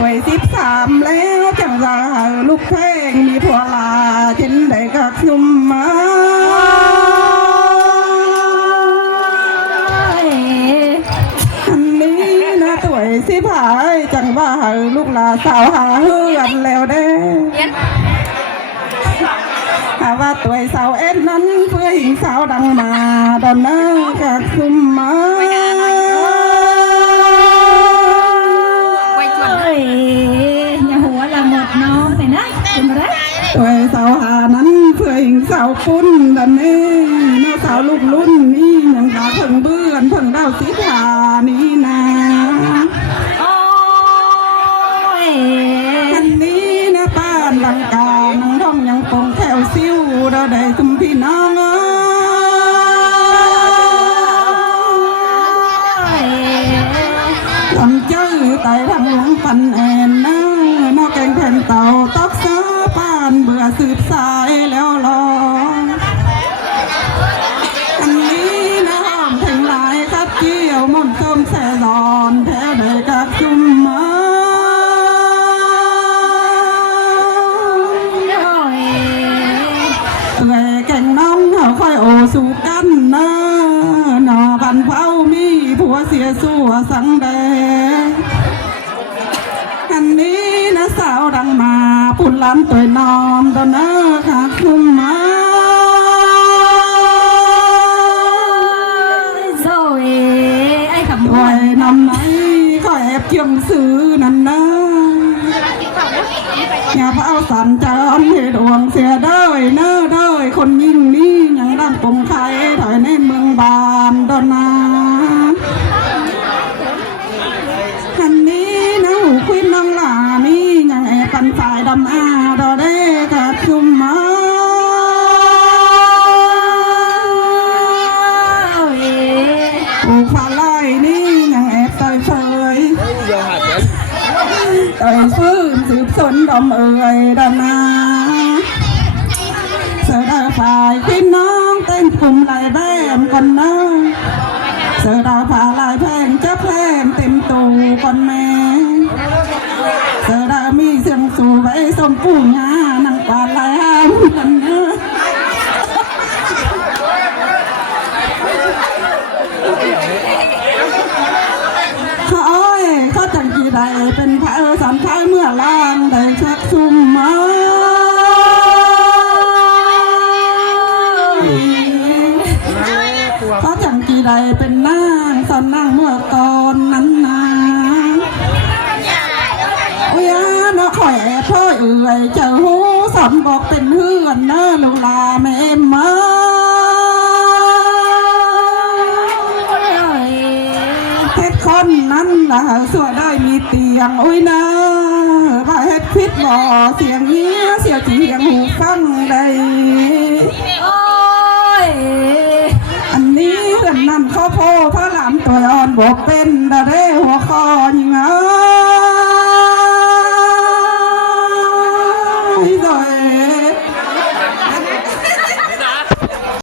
วัย13แล้วจังว่าลูกเพลงมีผัวลาเช่นใดก็ยุ่มมาอันนี้นะตัว15จังว่าลูกลาสาวหาเฮือนแล้วเด้หาว่าตัวสาวเอ็ดนั้นเพื่อหญิงสาวดังมาดอนเนอร์ก็ยุ่มมาตัวสาวหานั้นเพื่อหญิงสาวปุ้นดันนี่น้าสาวลูกรุ่นนี่ยังดาเพิ่งเบื่อนเพิ่งดาวสีผานี่นะอันนี้นะป้านลังกานังท่องยังปงแถวซิวเราได้ทุมพี่น้องลำเจ้าไต่ทางหลวงปันแอนนะนอกแกงแผ่นเต่าตอกเสือป้านเบื่อสืบสายแล้วรออันนี้นะห้อมถึงหลายครับเกี่ยวม่อนส้มแซ่ดอนแท้ได้กับจุ่มมาแก่งน้องเขาค่อยโอสู่กันนะหน่อบันเผามีผัวเสียสู้สังแดงอันนี้นะสาวดังมาปุ่นล้านตัวนอมตอนนะค่ะคุ้มมาโซ่ไอ้ขับรวยนำไหนก็แอบเกี่ยงซื้อนั่นนะอย่าเผาสันจรเหตุดวงเสียได้เน้อได้คนยิ่งนี้ยังดังปงไข่ถอยในเมืองบานดอนนาอันนี้นะหูควินน้องหลานี่ยังแอบปันสายดำอาดอเด้กับชุมมาหูฟ้าไล่นี่ยังแอบเตยเฟยเตยฟื้นสืบสนดอมเอ่ยดอนนาเสือดาวฝ่ายควินน้องเต้นกลุ่มลายแบมกันนะเสือดาวผ่าลายแพงจะแพงเต็มตูก่อนแม่เสือดาวมีเสียงสู่ไว้สมปูงานังกวาดลายห้ามกันเนื้อเขาจังกี่ใดเป็นพระสันท้ายเมื่อล้านได้ชักซุ่มมาเขาจังกี่ใดเป็นนางสอนนางเมื่อก่อนนั้นนาโอ้ยน้าข่อยพ่อเอ่ยเจ้าหูสอนบอกเป็นเพื่อนนะลูกลาแม่มาเฮ็ดคนนั้นล่ะสวยได้มีเตียงโอ้ยนะว่าเฮ็ดพิษบ่เสียงเงี้ยเสียเสียงหูฟังได้อันนี้เพื่อนนั่นเขาโพพระหลานตัวอ่อนบอกเป็นดาเร่หัวคอยังไง